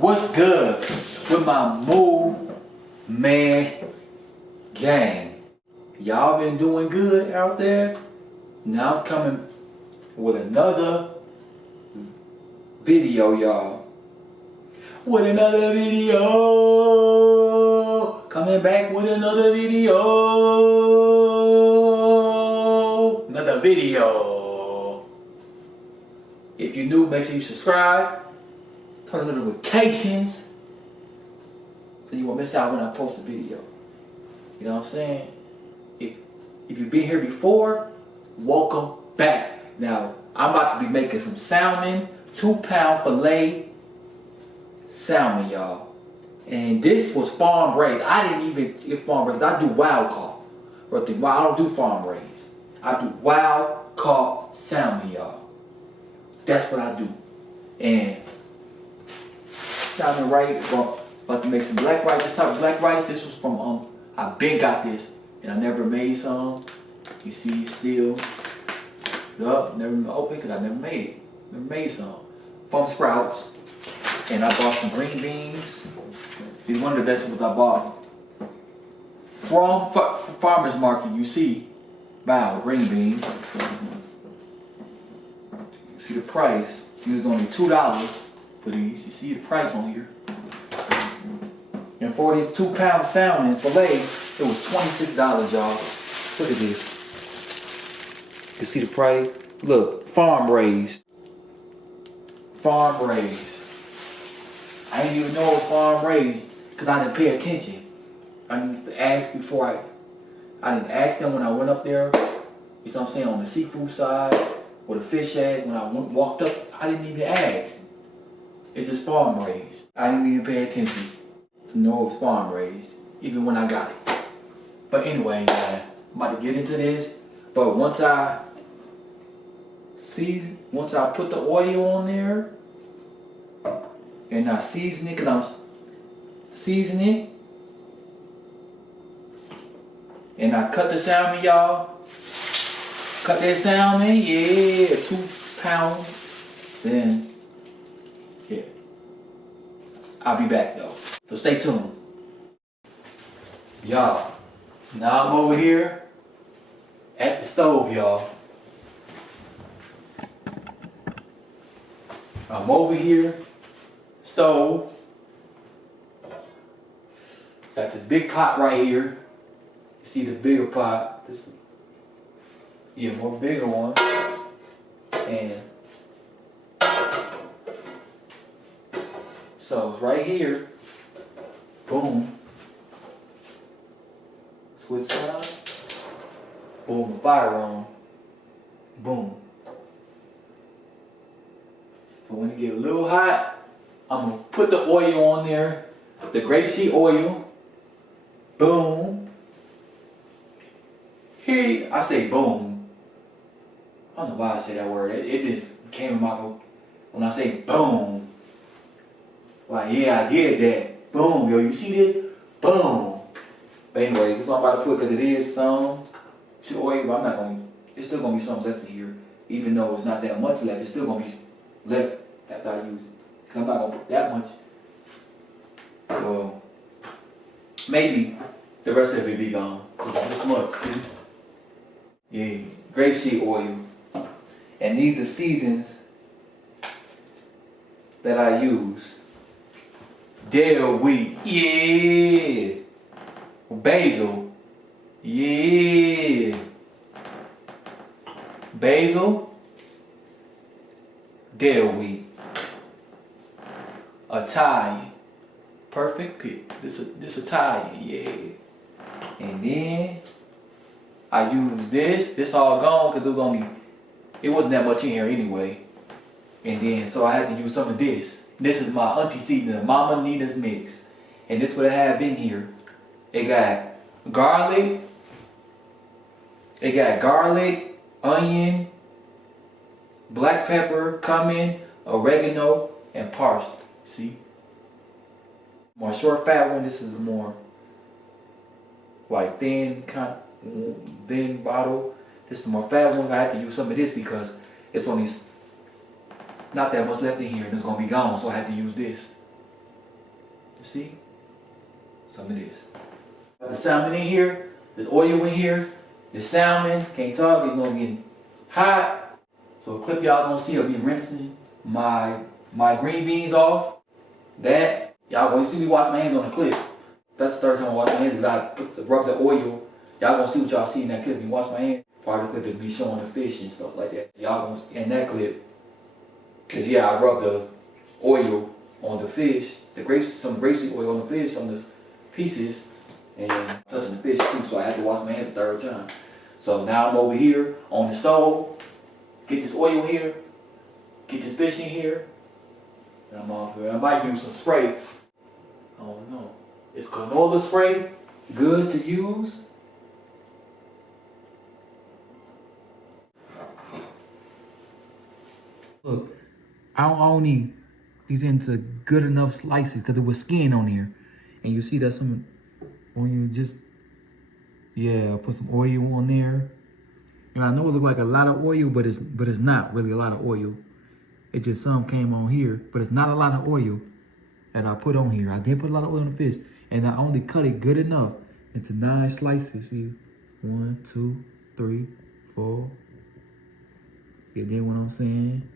What's good with my Move Man gang? Y'all been doing good out there? Now I'm coming with another video, y'all. With another video. Coming back with another video. Another video. If you're new, make sure you subscribe. Turn on notifications so you won't miss out when I post a video. You know what I'm saying? If you've been here before, welcome back. Now, I'm about to be making some salmon, 2-pound fillet salmon, y'all. And this was farm raised. I didn't even get farm raised. I do wild caught. I don't do farm raised. I do wild caught salmon, y'all. That's what I do. And salmon rice, about to make some black rice. This type of black rice, this was from, I been got this, and I never made some. You see, still, never opened because I never made it. Never made some. From Sprouts, and I bought some green beans. These are one of the vegetables I bought from farmer's market. You see, wow, green beans. You see the price. It was only $2 for these. You see the price on here. And for these 2-pound salmon fillet, it was $26, y'all. Look at this. You can see the price. Look, farm raised. Farm raised. I didn't even know it was farm raised because I didn't pay attention. I didn't ask before I didn't ask them when I went up there. You know what I'm saying, on the seafood side or the fish egg. When I walked up, I didn't even ask. It's just farm raised. I didn't even pay attention to know it was farm raised, even when I got it. But anyway, I'm about to get into this. But once I put the oil on there, and I season it, because I'm seasoning, and I cut the salmon, y'all. Cut that salmon, yeah, 2 pounds. Then, yeah, I'll be back though. So stay tuned. Y'all, now I'm over here at the stove, y'all. I'm over here, stove. Got this big pot right here. You see the bigger pot. This, yeah, more bigger one. And so it's right here. Boom. Switch sides. Boom, the fire on. Boom. So when it get a little hot, I'm gonna put the oil on there. The grapeseed oil. Boom. Here, I say boom. I don't know why I say that word. It just came in my voice. When I say boom, like, yeah, I did that. Boom, yo, you see this? Boom. But anyways, this is what I'm about to put because it is some oil, but I'm not going to, it's still going to be some left in here. Even though it's not that much left, it's still going to be left after I use it. Because I'm not going to put that much. Well, maybe the rest of it be gone. This much, see? Yeah, grapeseed oil. And these are seasons that I use. Dill wheat, yeah. Basil, yeah. Basil, dill wheat. Italian, perfect pick. This Italian, yeah. And then I use this. This all gone because it wasn't that much in here anyway. And then so I had to use some of this. This is my auntie seasoning, Mama Nina's mix. And this is what I have in here. It got garlic. It got garlic, onion, black pepper, cumin, oregano, and parsley. See? More short fat one. This is more like thin bottle. This is the more fat one. I had to use some of this because it's only not that much left in here and it's gonna be gone, so I had to use this. You see? Some of this. The salmon in here, there's oil in here. The salmon, can't talk, it's gonna get hot. So a clip y'all gonna see will be rinsing my green beans off. That, y'all gonna see me wash my hands on the clip. That's the third time I wash my hands because I rub the oil. Y'all gonna see what y'all see in that clip. Me wash my hands. Part of the clip is me showing the fish and stuff like that. Y'all gonna, in that clip, cause yeah, I rub the oil on the fish, some grapeseed oil on the fish, on the pieces, and touching the fish too, so I had to wash my hands the third time. So now I'm over here on the stove, get this oil here, get this fish in here, and I'm off here. I might use some spray. I don't know. Is canola spray good to use? Look, I don't need these into good enough slices because there was skin on here. And you see that some, when you just, yeah, put some oil on there. And I know it looks like a lot of oil, but it's not really a lot of oil. It just some came on here, but it's not a lot of oil that I put on here. I did put a lot of oil on the fish, and I only cut it good enough into 9 slices. See, 1, 2, 3, 4. You get what I'm saying?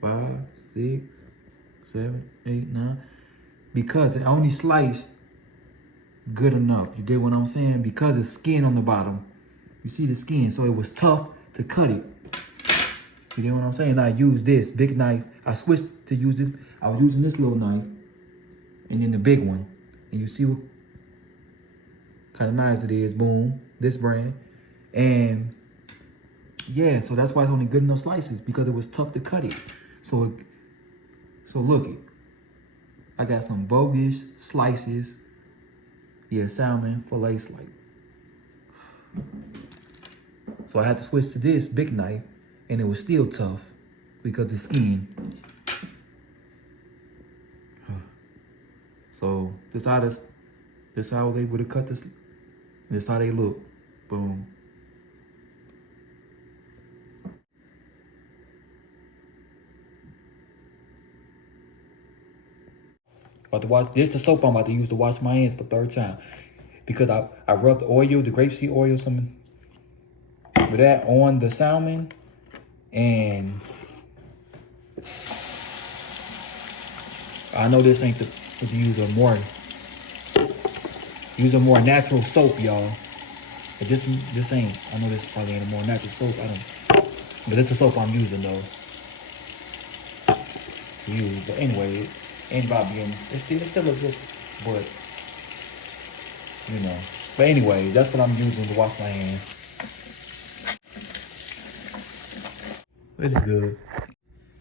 5, 6, 7, 8, 9. Because it only sliced good enough. You get what I'm saying? Because it's skin on the bottom. You see the skin, so it was tough to cut it. You get what I'm saying? I used this big knife. I switched to use this. I was using this little knife and then the big one. And you see what kind of knives it is. Boom, this brand. And yeah, so that's why it's only good enough slices, because it was tough to cut it. So look it. I got some bogus slices. Yeah, salmon fillet slice. So I had to switch to this big knife, and it was still tough because the skin. So this how I was able to cut this. This how they look. Boom. About to wash, this the soap I'm about to use to wash my hands for the third time. Because I rubbed the oil, the grapeseed oil, some with that on the salmon. And I know this ain't to use a more natural soap, y'all. But this ain't, I know this probably ain't a more natural soap. But it's the soap I'm using though. But anyway, ain't about being, it still looks good, but you know. But anyway, that's what I'm using to wash my hands. It's good.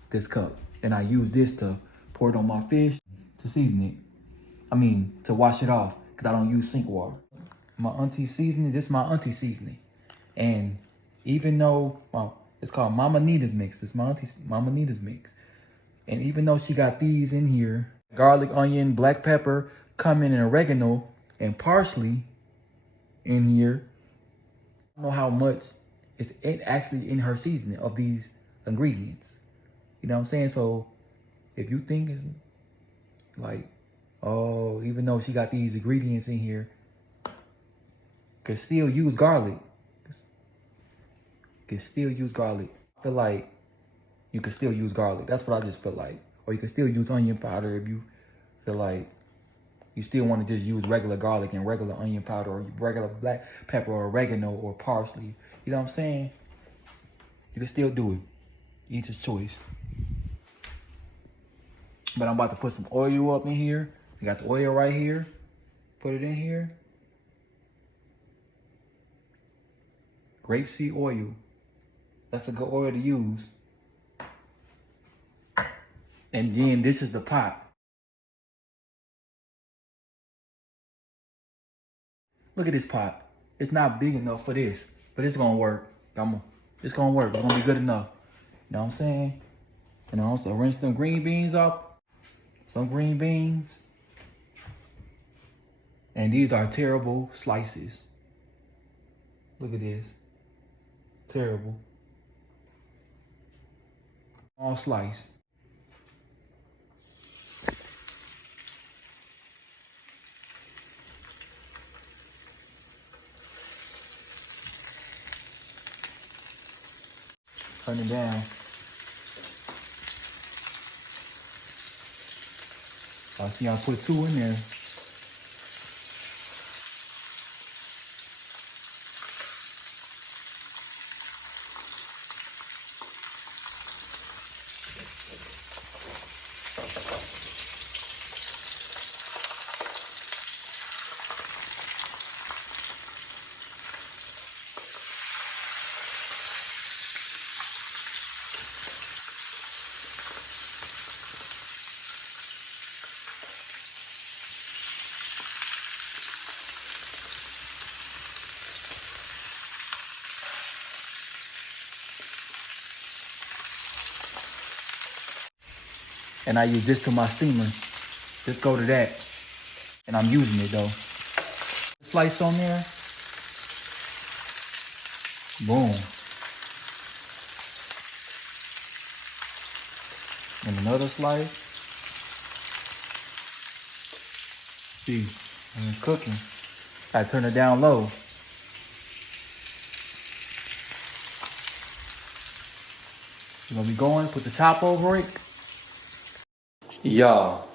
This cup. And I use this to pour it on my fish to season it. I mean, to wash it off, because I don't use sink water. My auntie seasoning, this is my auntie seasoning. And even though, well, it's called Mama Nita's mix. It's my auntie's Mama Nita's mix. And even though she got these in here, garlic, onion, black pepper, cumin, and oregano, and parsley in here, I don't know how much is actually in her seasoning of these ingredients. You know what I'm saying? So if you think it's like, oh, even though she got these ingredients in here, could still use garlic. Could still use garlic. I feel like you could still use garlic. That's what I just feel like. Or you can still use onion powder if you feel like you still want to just use regular garlic and regular onion powder or regular black pepper or oregano or parsley. You know what I'm saying? You can still do it. Each his choice. But I'm about to put some oil up in here. I got the oil right here. Put it in here. Grapeseed oil. That's a good oil to use. And then this is the pot. Look at this pot. It's not big enough for this, but it's gonna work. It's gonna work. It's gonna be good enough. You know what I'm saying? And I also rinse them green beans off. Some green beans. And these are terrible slices. Look at this. Terrible. All sliced. Turn it down. I see I put 2 in there. And I use this to my steamer. Just go to that. And I'm using it though. Slice on there. Boom. And another slice. See, and it's cooking. I turn it down low. You're gonna be going, put the top over it. Y'all,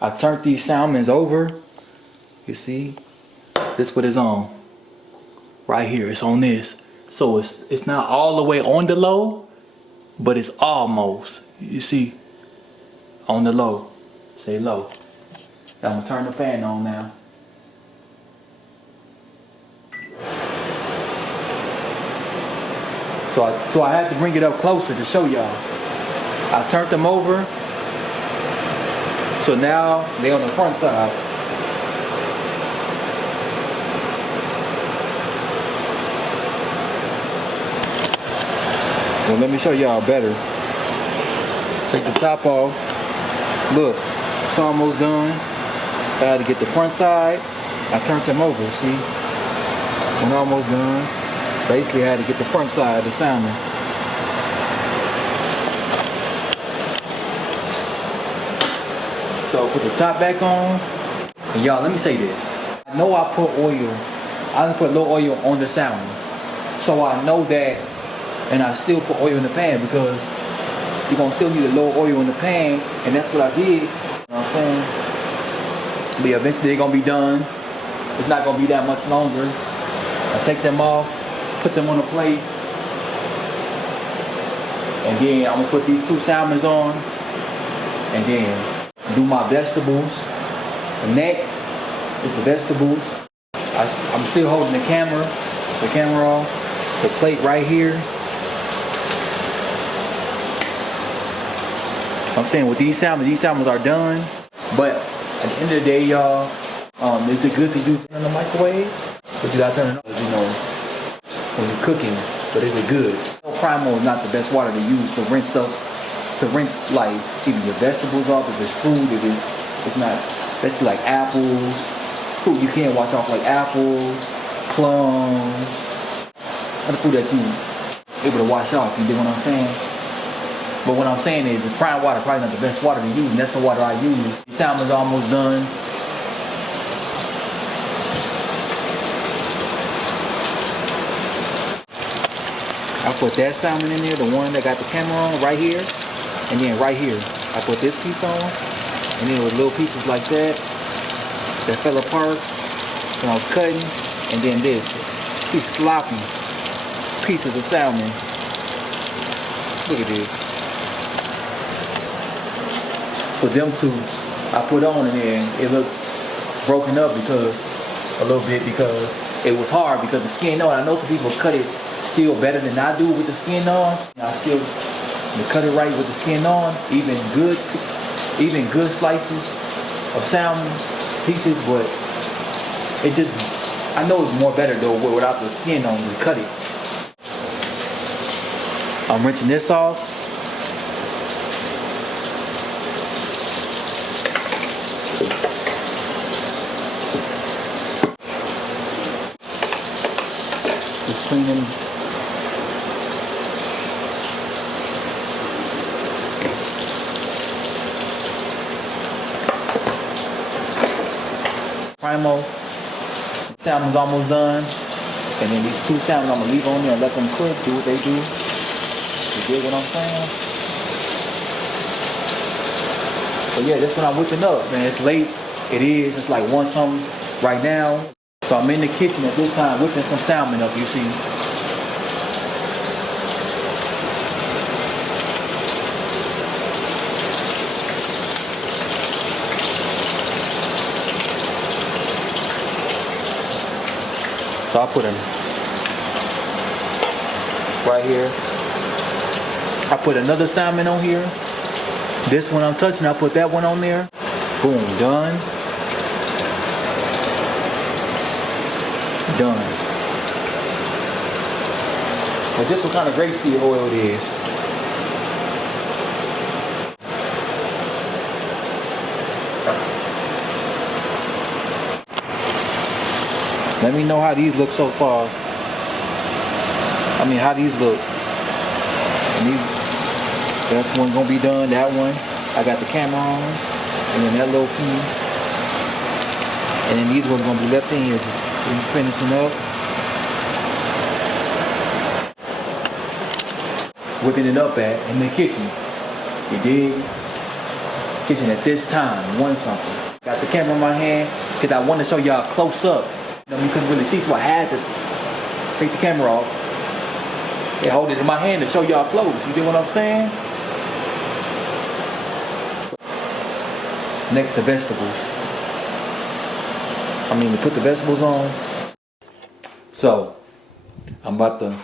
I turned these salmons over. You see, this what it's on. Right here, it's on this. So it's not all the way on the low, but it's almost. You see, on the low. Say low. I'm gonna turn the fan on now. So I had to bring it up closer to show y'all. I turned them over. So now they're on the front side. Well, let me show y'all better. Take the top off. Look, it's almost done. I had to get the front side. I turned them over, see? When almost done. Basically, I had to get the front side of the salmon. So put the top back on. And y'all, let me say this. I know I put oil. I put a little oil on the salmons. So I know that, and I still put oil in the pan because you're gonna still need a little oil in the pan, and that's what I did. You know what I'm saying? But eventually they're gonna be done. It's not gonna be that much longer. I take them off, put them on a plate, and then I'm gonna put these 2 salmons on, and then do my vegetables. Next is the vegetables. I'm still holding the camera off. The plate right here. I'm saying with these salmons are done. But at the end of the day, y'all, is it good to do in the microwave? But you gotta turn it on, you know, when you're cooking. But is it good? Primo is not the best water to use to rinse stuff. To rinse like either your vegetables off, if it's food, if it's not, especially like apples, fruit you can't wash off like apples, plums, other food that you able to wash off, you dig what I'm saying? But what I'm saying is the prime water probably not the best water to use, and that's the water I use. The salmon's almost done. I put that salmon in there, the one that got the camera on right here. And then right here, I put this piece on, and then with little pieces like that fell apart when I was cutting, and then this, these sloppy pieces of salmon. Look at this. For them two, I put on, and then it looked broken up a little bit because it was hard because the skin on. I know some people cut it still better than I do with the skin on. I still cut it right with the skin on, even good slices of salmon pieces, but it just, I know it's more better though without the skin on to cut it. I'm rinsing this off. Just cleaning. Primo, salmon's almost done, and then these 2 salmons I'm gonna leave on there and let them cook, do what they do. get what I'm saying? So yeah, that's what I'm whipping up, man. It's late. It is. It's like 1 something right now. So I'm in the kitchen at this time whipping some salmon up, you see. So I put them right here. I put another salmon on here. This one I'm touching, I put that one on there. Boom, done. Done. But this what kind of grapeseed oil it is. Let me know how these look so far. I mean, how these look. And these, that one gonna be done. That one, I got the camera on, and then that little piece, and then these ones gonna be left in here. Just finishing up, whipping it up in the kitchen. You dig? Kitchen at this time, 1 something. Got the camera in my hand because I want to show y'all close up. You couldn't really see, so I had to take the camera off and hold it in my hand to show y'all close. You get what I'm saying? Next to vegetables. I mean, to put the vegetables on. So, I'm about to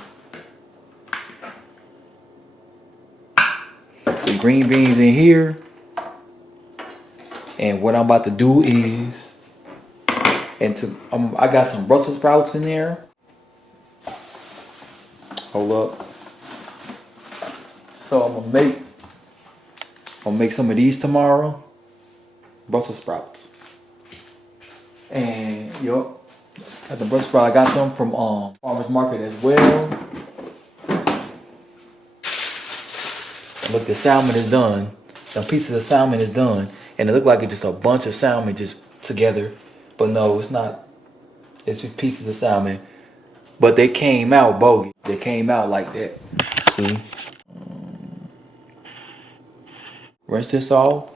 put green beans in here. And what I'm about to do is, I got some Brussels sprouts in there. Hold up. So I'm gonna make some of these tomorrow. Brussels sprouts. And yup, got the Brussels sprouts. I got them from farmers market as well. Look, the salmon is done. Some pieces of salmon is done, and it looked like it's just a bunch of salmon just together. But no, it's not. It's just pieces of salmon. But they came out bogey. They came out like that. See? Rinse this off.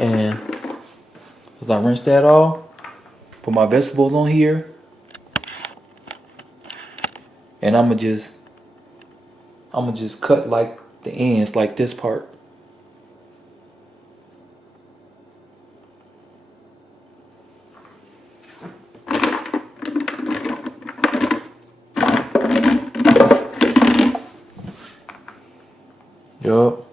And as I rinse that off, put my vegetables on here. And I'ma just cut like the ends, like this part. Yup.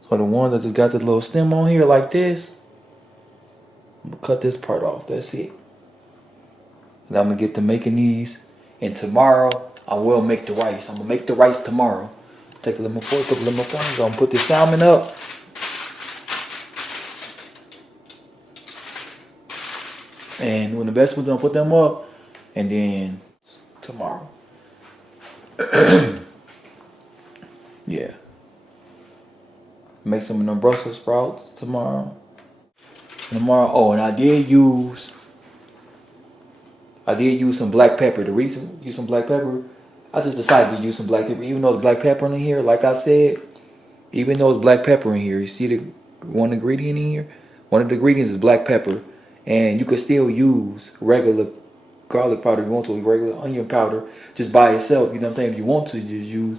So the ones that just got the little stem on here like this, I'm gonna cut this part off. That's it. And I'm gonna get to making these. And tomorrow I will make the rice. I'm gonna make the rice tomorrow. Take a little fork, put a little fork. I'm gonna put this salmon up. And when the vegetables, I'm gonna put them up. And then tomorrow. Yeah. Make some of them Brussels sprouts tomorrow. Oh, and I did use some black pepper. The reason use some black pepper, I just decided to use some black pepper. Even though there's black pepper in here, like I said, even though there's black pepper in here, you see the one ingredient in here? One of the ingredients is black pepper. And you could still use regular garlic powder if you want to, regular onion powder, just by itself. You know what I'm saying? If you want to, just use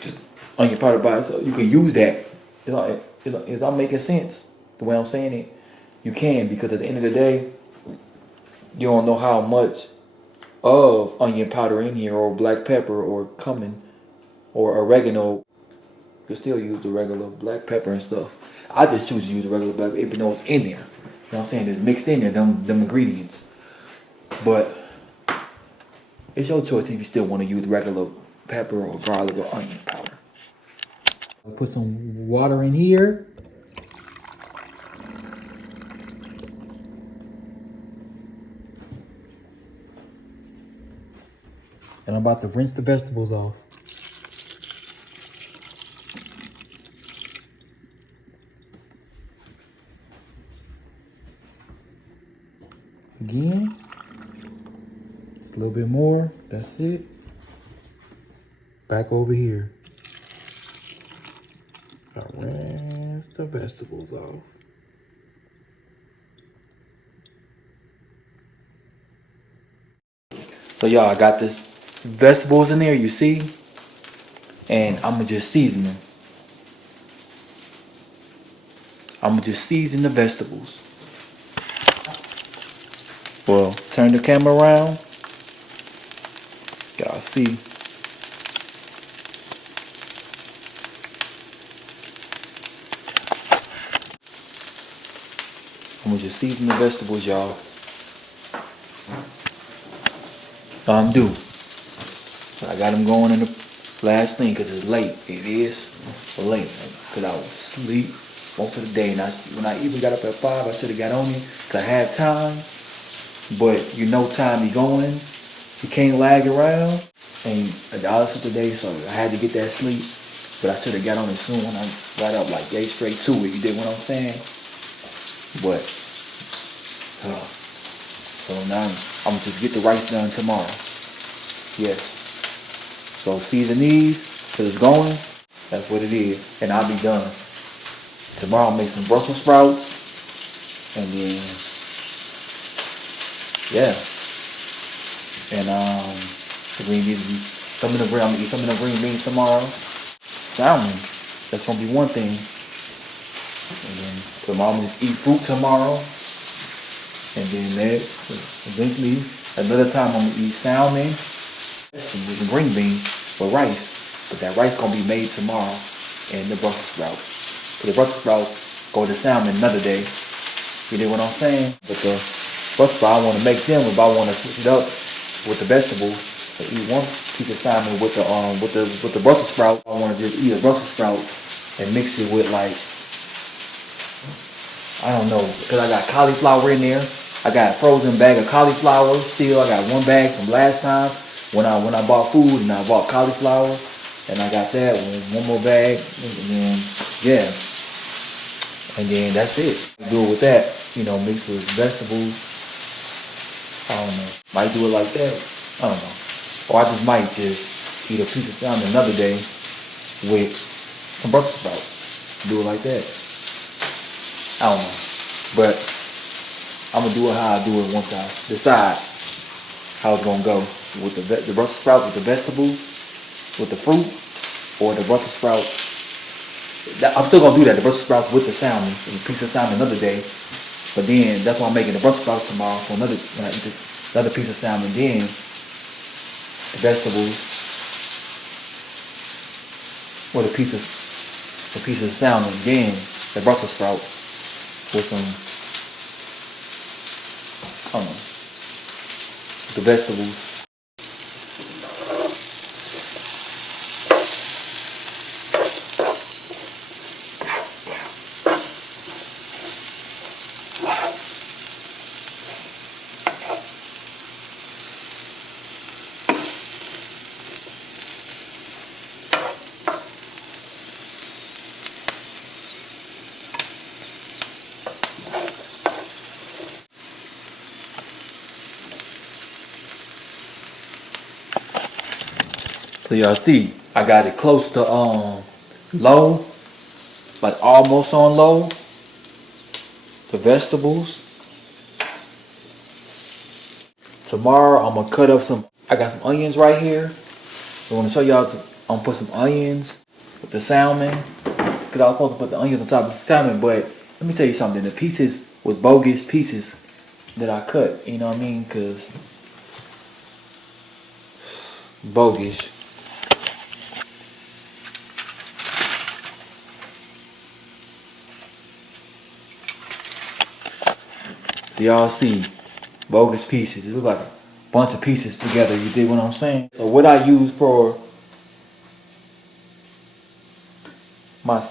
just onion powder by itself. You can use that. Is that making sense? The way I'm saying it, you can, because at the end of the day, you don't know how much of onion powder in here, or black pepper, or cumin, or oregano. You still use the regular black pepper and stuff. I just choose to use the regular black pepper, even though it's in there. You know what I'm saying? It's mixed in there, them ingredients. But it's your choice if you still want to use regular pepper or garlic or onion powder. I'll put some water in here. And I'm about to rinse the vegetables off. again. Just a little bit more. That's it. Back over here. I rinse the vegetables off. So y'all, I got this vegetables in there, you see? And I'm gonna just season them. I'm gonna just season the vegetables. Well, turn the camera around. Y'all see. I'm gonna just season the vegetables, y'all. Do. I got them going in the last thing because it's late. It is late because I was asleep most of the day. And when I even got up at 5, I should have got on it because I had time. But you know time be going. You can't lag around. And I was today, so I had to get that sleep. But I should have got on it soon when I got up, like get straight to it. You dig what I'm saying? But so now I'm gonna just get the rice done tomorrow. Yes. So season these till it's going. That's what it is, and I'll be done. Tomorrow I'll make some Brussels sprouts, and then yeah, and green beans. I'm gonna eat some of the green beans tomorrow. Salmon. That's gonna be one thing. And then tomorrow I'm gonna just eat fruit tomorrow. And then eventually another time I'm gonna eat salmon with green beans with rice. But that rice gonna be made tomorrow and the Brussels sprouts. So the Brussels sprouts go to salmon another day. You know what I'm saying? But the Brussels sprouts I wanna make them if I wanna switch it up with the vegetables. So eat one piece of salmon with the Brussels sprout. I wanna just eat a Brussels sprout and mix it with like, I don't know, because I got cauliflower in there. I got a frozen bag of cauliflower still. I got one bag from last time when I bought food, and I bought cauliflower, and I got that one more bag, and then yeah, and then that's it. Do it with that, mixed with vegetables. I don't know. Might do it like that. I don't know. Or I just might just eat a piece of salmon another day with some Brussels sprouts. Do it like that. I don't know. But I'm going to do it how I do it once I decide how it's going to go. With the Brussels sprouts, with the vegetables, with the fruit, or the Brussels sprouts. I'm still going to do that, the Brussels sprouts with the salmon, and a piece of salmon another day. But then, that's why I'm making the Brussels sprouts tomorrow. So when I eat another piece of salmon, then the vegetables with a piece of salmon, then the Brussels sprout with some, I don't know, the vegetables. So y'all see, I got it close to low, like almost on low. The vegetables. Tomorrow I'm gonna cut up I got some onions right here. I want to show y'all. I'm gonna put some onions with the salmon. Cause I was supposed to put the onions on top of the salmon, but let me tell you something. The pieces was bogus pieces that I cut. You know what I mean? Cause bogus. Y'all see bogus pieces. It look like a bunch of pieces together. You dig what I'm saying? So what I use for my,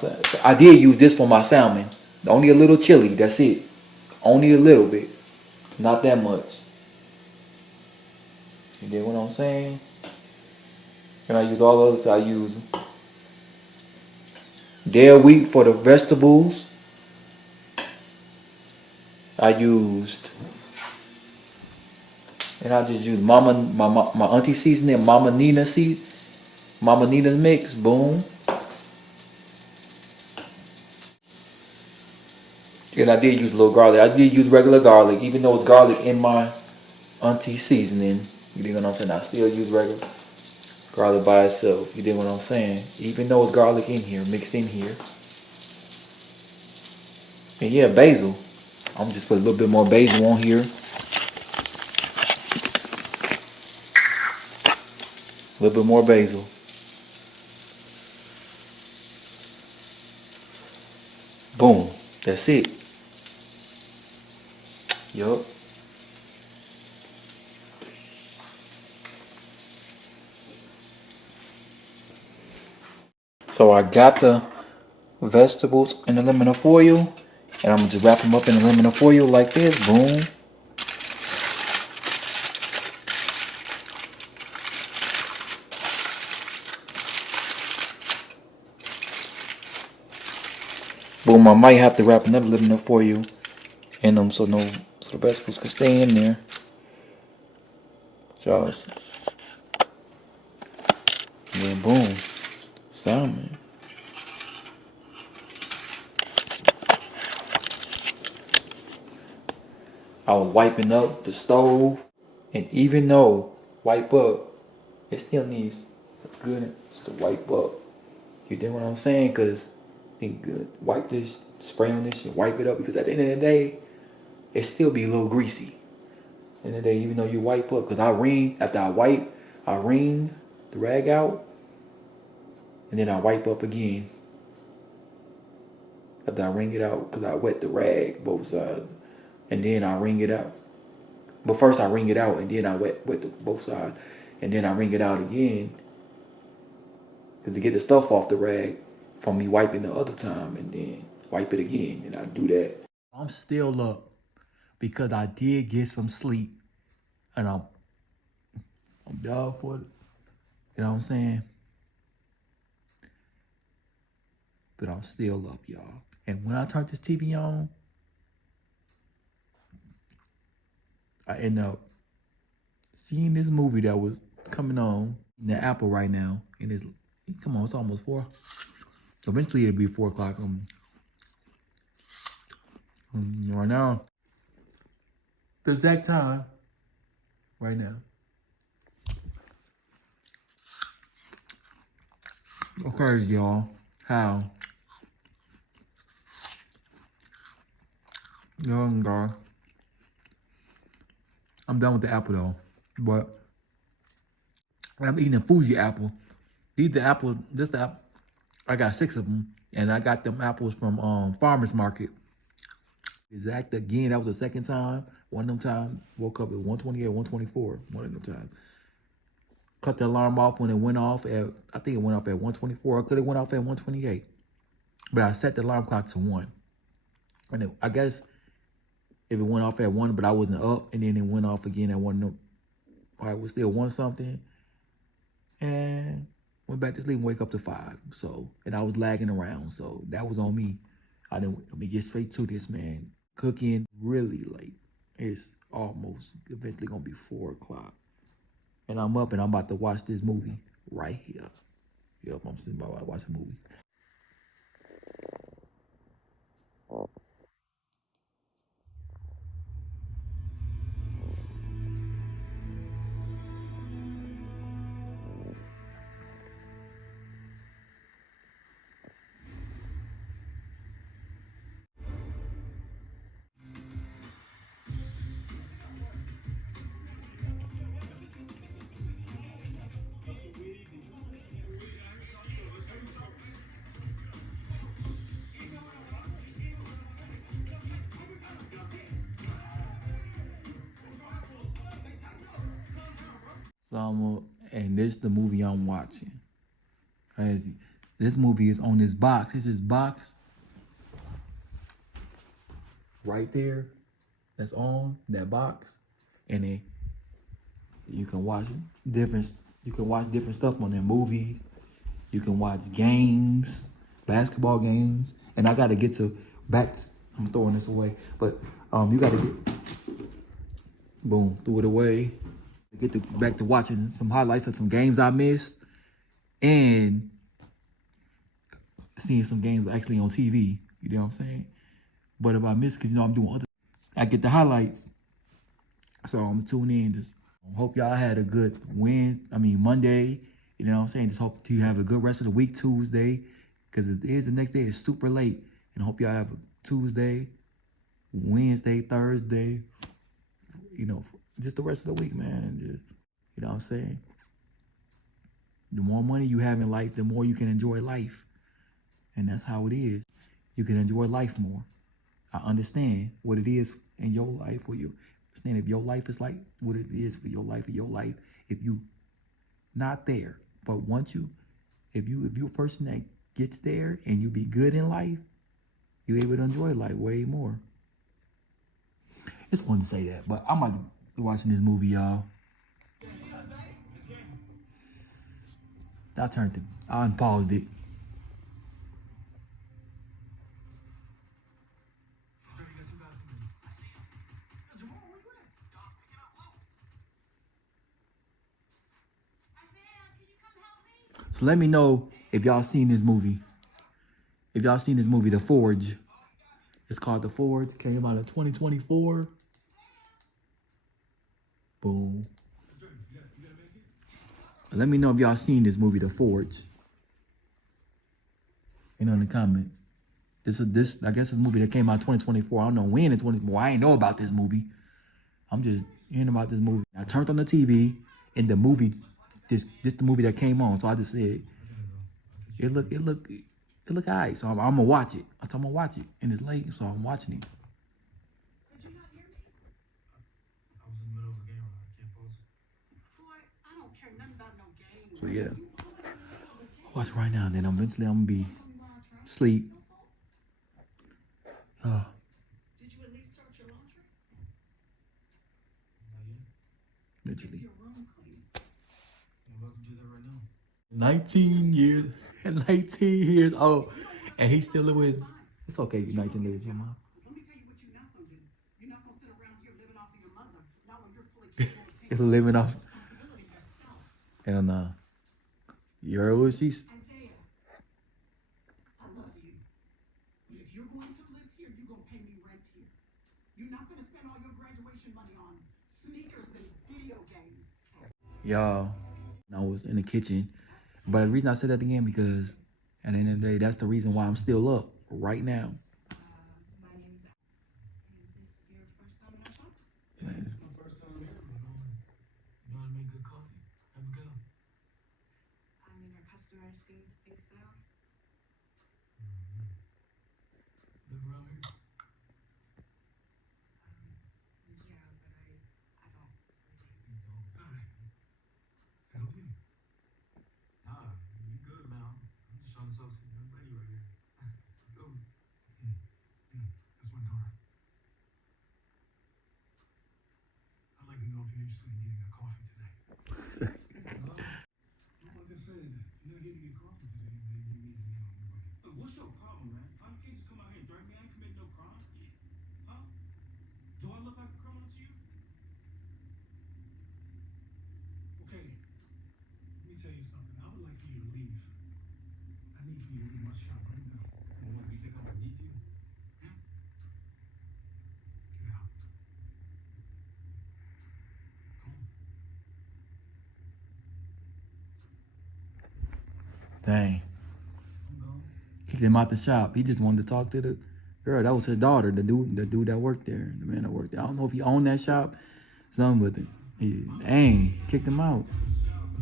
I did use this for my salmon. Only a little chili. That's it. Only a little bit. Not that much. You dig what I'm saying? And I use all the others. I use dare wheat for the vegetables. I used And I just use my auntie seasoning, Mama Nina's mix. Boom. And I did use a little garlic. I did use regular garlic, even though it's garlic in my auntie seasoning. You dig what I'm saying? I still use regular garlic by itself. You dig what I'm saying? Even though it's garlic in here, mixed in here. And yeah, basil. I'm gonna just put a little bit more basil on here. A little bit more basil. Boom. That's it. Yup. So I got the vegetables in aluminum foil, and I'm gonna just wrap them up in aluminum foil like this. Boom. Boom. I might have to wrap another aluminum foil in them so the vegetables can stay in there. Just and then boom, salmon. I was wiping up the stove, and even though wipe up, it still needs it's good to wipe up. You dig what I'm saying? Cause think good. Wipe this, spray on this shit, wipe it up because at the end of the day, it still be a little greasy. At the end of the day, even though you wipe up, cause after I wring the rag out, and then I wipe up again. After I wring it out, cause I wet the rag both sides, and then I wring it out. But first I wring it out, and then I wet both sides, and then I wring it out again, cause to get the stuff off the rag from me wiping the other time, and then wipe it again, and I do that. I'm still up because I did get some sleep, and I'm down for it. You know what I'm saying? But I'm still up, y'all. And when I turn this TV on, I end up seeing this movie that was coming on in the Apple right now. And it's almost 4. Eventually it'll be 4 o'clock. Right now, the exact time, right now. Okay, y'all. How? Young guy. I'm done with the apple though. But I'm eating a Fuji apple. This the apple. I got 6 of them, and I got them apples from farmers market. Exact again. That was the second time. One of them times woke up at 128, 124. One of them times. Cut the alarm off when it went off at. I think it went off at 124. Or could have went off at 128. But I set the alarm clock to 1. And I guess if it went off at 1, but I wasn't up, and then it went off again at 1. I was still 1 something, and went back to sleep and wake up to 5. So, and I was lagging around, so that was on me. Let me get straight to this, man. Cooking really late. It's almost eventually gonna be 4 o'clock, and I'm up and I'm about to watch this movie right here. Yep, I'm sitting about to watch a movie. So and this is the movie I'm watching. This movie is on this box. This is box right there. That's on that box, and then you can watch different. You can watch different stuff on that movie. You can watch games, basketball games, and I got to get to back. I'm throwing this away, but you got to get boom, threw it away. Back to watching some highlights of some games I missed and seeing some games actually on TV. You know what I'm saying? But if I miss, because I'm doing other, I get the highlights. So I'm tuning in. Just hope y'all had a good Monday. You know what I'm saying? Just hope you have a good rest of the week, Tuesday, because it is the next day. It's super late. And hope y'all have a Tuesday, Wednesday, Thursday, just the rest of the week, man. And just, you know what I'm saying? The more money you have in life, the more you can enjoy life. And that's how it is. You can enjoy life more. I understand what it is in your life for you. Understand if your life is like what it is for your life, if you not there. But if you're a person that gets there and you be good in life, you're able to enjoy life way more. It's fun to say that, but I might be watching this movie, y'all. I unpaused it. So let me know if y'all seen this movie. If y'all seen this movie, The Forge. It's called The Forge. Came out in 2024. Boom. Let me know if y'all seen this movie, The Forge. In the comments. This I guess it's a movie that came out 2024. I don't know when in 2024. I ain't know about this movie. I'm just hearing about this movie. I turned on the TV and the movie, this the movie that came on. So I just said, it look alright. So I'm gonna watch it. I'm gonna watch it, and it's late, so I'm watching it. Could you not hear me? I was in the middle of a game. I can't pause it. Boy, I don't care nothing about no game. So yeah, watch it right now. Then eventually I'm gonna be asleep. Did you at least start your laundry? Literally. Is your room clean? I'm about to do that right now. 19 years. 19 years old. And he's still living with. It's okay, you're 19 years old, mom. Let me tell you what you're not going to do. You're not going to sit around here living off of your mother. Not when you're fully capable of taking Living off. responsibility yourself. Hell nah. You heard what she's. Isaiah, I love you. But if you're going to live here, you're going to pay me rent here. You're not going to spend all your graduation money on sneakers and video games. Y'all, I was in the kitchen. But the reason I said that again, because at the end of the day, that's the reason why I'm still up right now. My name is Al. Is this your first time in our shop? Yeah. It's my first time here. You know how to make good coffee. Have a go. I mean, our customers seem to think so. Live around here? Yeah, but I don't. You don't? Help me. Nah, you good, man. I'm just trying to talk to your young lady right here. Go. Yeah, that's my daughter. I'd like to know if you're interested in getting a coffee today. Like I said, you're not here to get coffee today, then you need to be on the way. Look, what's your problem, man? How you can't just come out here and threaten me? I ain't committed no crime. Huh? Do I look like a criminal to you? Okay, let me tell you something. I would like for you to leave. I need for you to leave my shop right now. Well, what, you think I'm beneath you? Get out. Go on. Dang. I'm gone. Kicked him out the shop. He just wanted to talk to the girl. That was his daughter, the dude that worked there, the man that worked there. I don't know if he owned that shop, something with it. He kicked him out.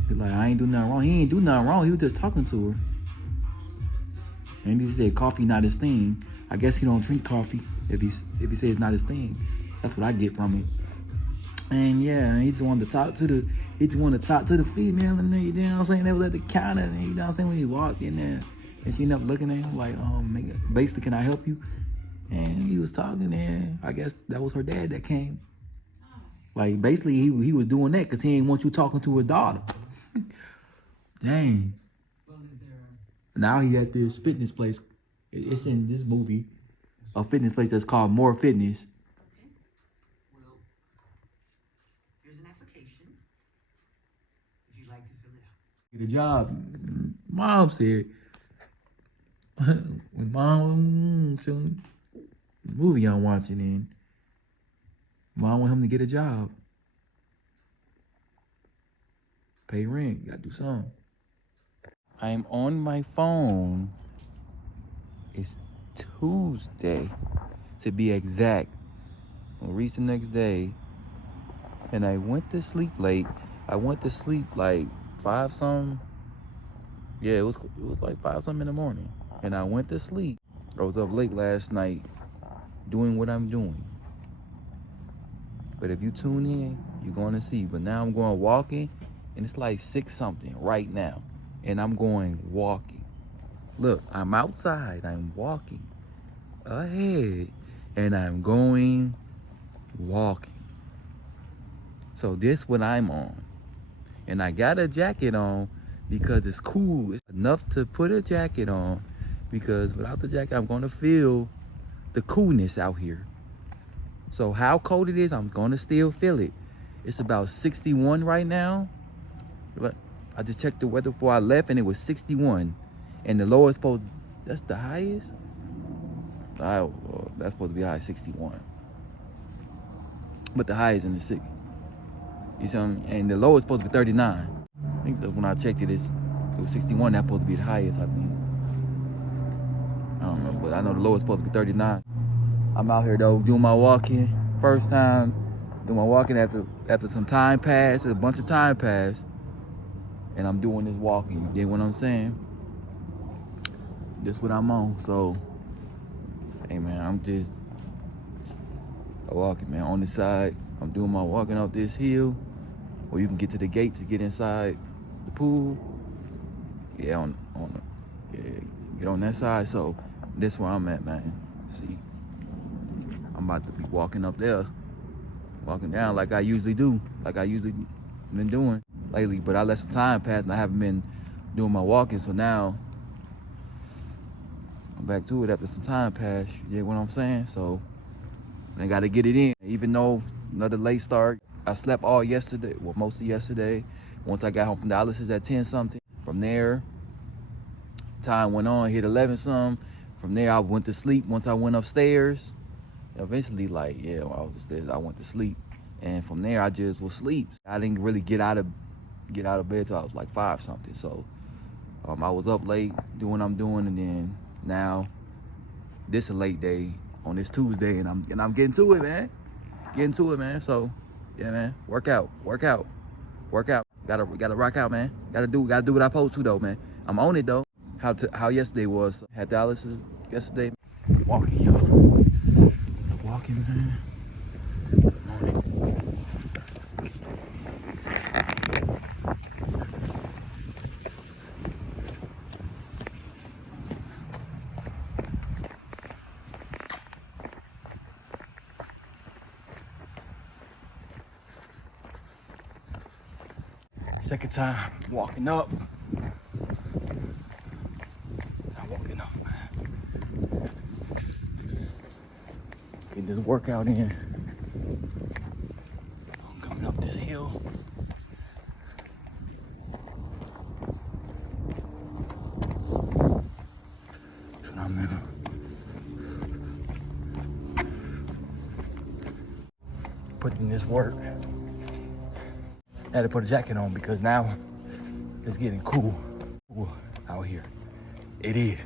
He's like, I ain't do nothing wrong. He ain't do nothing wrong. He was just talking to her. And he said coffee not his thing. I guess he don't drink coffee if he says it's not his thing. That's what I get from it. And yeah, he just wanted to talk to the female and you know what I'm saying? They was at the counter and you know what I'm saying, when he walked in there and she ended up looking at him like, basically, can I help you? And he was talking there. I guess that was her dad that came. Like basically he was doing that because he didn't want you talking to his daughter. Dang. Well, is there Now he at this fitness place. It's in this movie, a fitness place that's called More Fitness. Okay. Well, here's an application. Get a job. Mom said, when mom showing the movie I'm watching in, mom want him to get a job. Pay rent, gotta do something. I'm on my phone. It's Tuesday, to be exact. I'll reach the next day, and I went to sleep late. I went to sleep like 5 something. Yeah, it was like 5 something in the morning, and I went to sleep. I was up late last night doing what I'm doing. But if you tune in, you're gonna see. But now I'm going walking, and it's like 6 something right now, and I'm going walking. Look, I'm outside. I'm walking ahead, and I'm going walking. So this what I'm on, and I got a jacket on because it's cool. It's enough to put a jacket on, because without the jacket, I'm gonna feel the coolness out here. So how cold it is, I'm gonna still feel it. It's about 61 right now. But I just checked the weather before I left, and it was 61. And the lowest supposed, that's the highest? That's supposed to be high, 61. But the high is in the 60s. You see what I mean? And the low is supposed to be 39. I think that when I checked it, it was 61. That's supposed to be the highest, I think. I don't know, but I know the low is supposed to be 39. I'm out here though, doing my walking. First time doing my walking after some time passed, a bunch of time passed. And I'm doing this walking. You get what I'm saying? That's what I'm on. So, hey man, I'm just walking, man. On the side, I'm doing my walking up this hill, where you can get to the gate to get inside the pool. Yeah, get on that side. So, that's where I'm at, man. See, I'm about to be walking up there, walking down like I usually do, like I usually been doing lately. But I let some time pass, and I haven't been doing my walking. So now I'm back to it after some time passed. You get what I'm saying? So I got to get it in. Even though another late start, I slept all yesterday, well, most of yesterday. Once I got home from dialysis at 10 something. From there, time went on, hit 11 something. From there, I went to sleep. Once I went upstairs, eventually, like, yeah, when I was upstairs, I went to sleep. And from there, I just was asleep. I didn't really get out of bed till I was like 5 something. So I was up late doing what I'm doing, and then now this a late day on this Tuesday, and I'm getting to it, man. Getting to it, man. So yeah, man. Work out. Gotta rock out, man. Gotta do what I'm supposed to though, man. I'm on it though. How yesterday was. Had dialysis yesterday. Walking, yo. Walking, man. I'm on it. Second time walking up. I'm walking up, man. Getting this workout in. I'm coming up this hill. That's what I'm in. Putting this work. I had to put a jacket on because now it's getting cool out here. It is.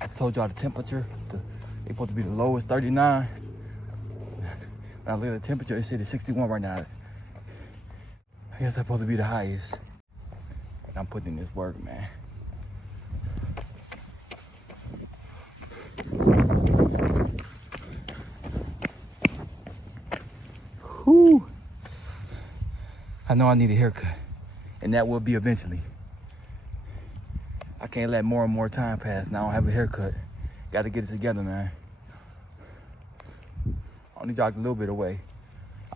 I told y'all the temperature, it's supposed to be the lowest, 39. When I look at the temperature, it said it's 61 right now. I guess that's supposed to be the highest. I'm putting in this work, man. Whew. I know I need a haircut, and that will be eventually. I can't let more and more time pass. Now I don't have a haircut. Got to get it together, man. I only jogged a little bit away.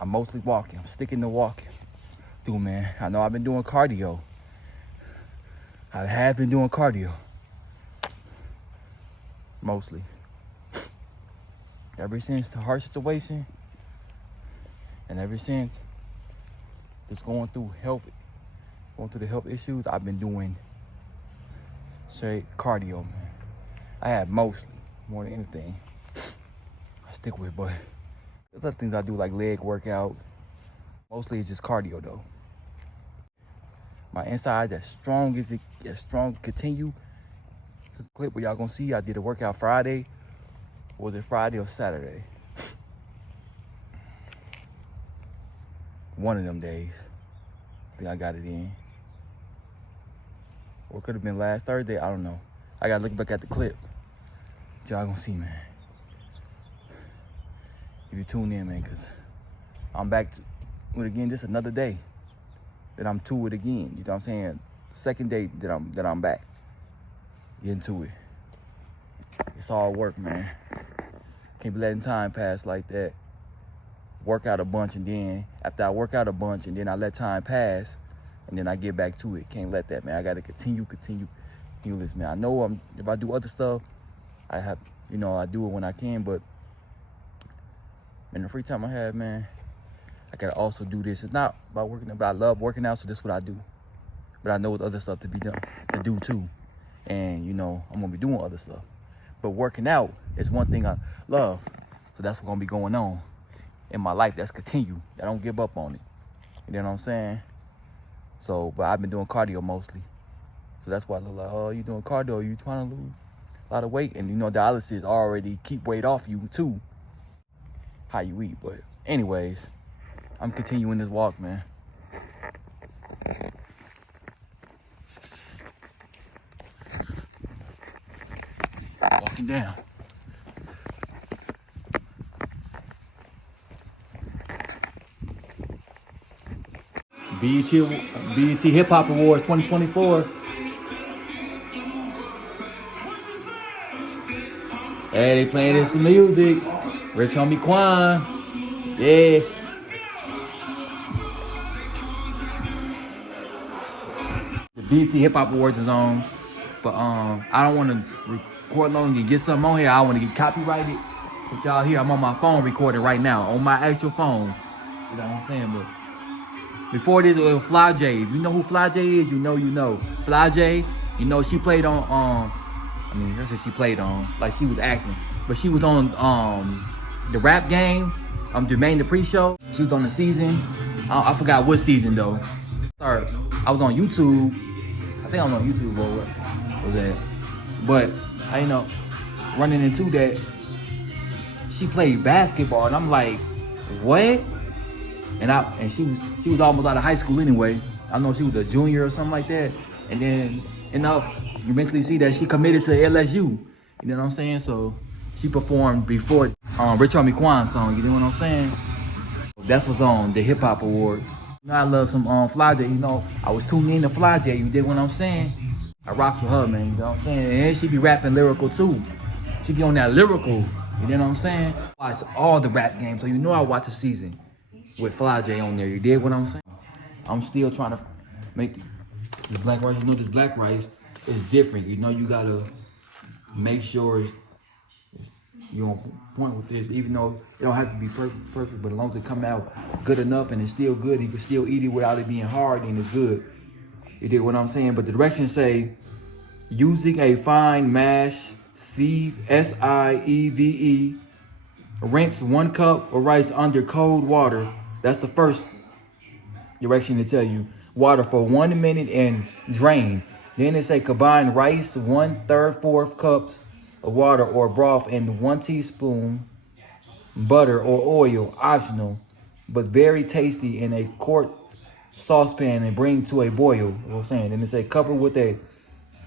I'm mostly walking. I'm sticking to walking. Dude, man, I know I've been doing cardio. I have been doing cardio. Mostly. Ever since the heart situation, and ever since just going through health going through the health issues, I've been doing straight cardio, man. I have mostly, more than anything, I stick with, but there's other things I do like leg workout. Mostly it's just cardio though. My inside as strong continue. This clip where y'all gonna see I did a workout Friday. Was it Friday or Saturday? One of them days. I think I got it in. Or it could have been last Thursday, I don't know. I gotta look back at the clip. Y'all gonna see, man. If you tune in, man, cause I'm back with again just another day that I'm to it again. You know what I'm saying? Second day that I'm back. Getting to it. It's all work, man. Can't be letting time pass like that. Work out a bunch and then after I work out a bunch and then I let time pass and then I get back to it. Can't let that, man. I gotta continue this, man. I know if I do other stuff, I have, you know, I do it when I can, but in the free time I have, man, I gotta also do this. It's not about working out, but I love working out, so this is what I do. But I know with other stuff to be done, to do too. And, you know, I'm gonna be doing other stuff. But working out is one thing I love. So that's what's gonna be going on in my life. That's continue. I don't give up on it. You know what I'm saying? So, but I've been doing cardio mostly. So that's why I look like, oh, you doing cardio, you trying to lose a lot of weight. And, you know, dialysis already keep weight off you too. How you eat. But anyways, I'm continuing this walk, man. Walking down. BET Hip Hop Awards 2024. Hey, they playing this music. Rich Homie Quan. Yeah. The BET Hip Hop Awards is on. But I don't want to record long and get something on here. I want to get copyrighted. But y'all here, I'm on my phone recording right now. On my actual phone. You know what I'm saying? But before this, it was Fly J. If you know who Fly J is, you know. Fly J, you know, she played on, I mean, that's what she played on. Like, she was acting. But she was on the rap game, Jermaine Dupri show. She was on the season. I forgot what season, though. Sorry, I was on YouTube. I think I was on YouTube, or what was that? But, I, you know, running into that, she played basketball, and I'm like, what? And she was almost out of high school anyway. I know she was a junior or something like that. And then, you know, you eventually see that she committed to LSU. You know what I'm saying? So she performed before Rich Homie Quan song. You know what I'm saying? That's what's on the Hip Hop Awards. You know, I love some Fly J. You know, I was tuned in to Fly J. You dig what I'm saying? I rock with her, man. You know what I'm saying? And she be rapping lyrical too. She be on that lyrical. You know what I'm saying? I watch all the rap games, so you know I watch the season with Fly J on there. You dig what I'm saying? I'm still trying to make the black rice. You know, this black rice is different. You know, you gotta make sure you're on point with this, even though it don't have to be perfect, but as long as it come out good enough and it's still good, you can still eat it without it being hard and it's good. You dig what I'm saying? But the directions say, using a fine mash, sieve, rinse 1 cup of rice under cold water. That's the first direction to tell you. Water for 1 minute and drain. Then it say combine rice, 1/3 cups of water or broth and 1 teaspoon butter or oil, optional, but very tasty, in a quart saucepan and bring to a boil. What I'm saying. Then it say cover with a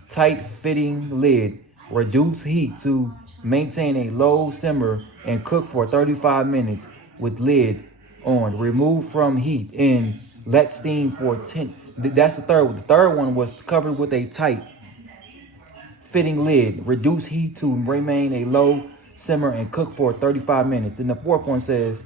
tight fitting lid. Reduce heat to maintain a low simmer and cook for 35 minutes with lid on. Remove from heat and let steam for 10. That's the third one. The third one was covered with a tight fitting lid. Reduce heat to remain a low simmer and cook for 35 minutes. And the fourth one says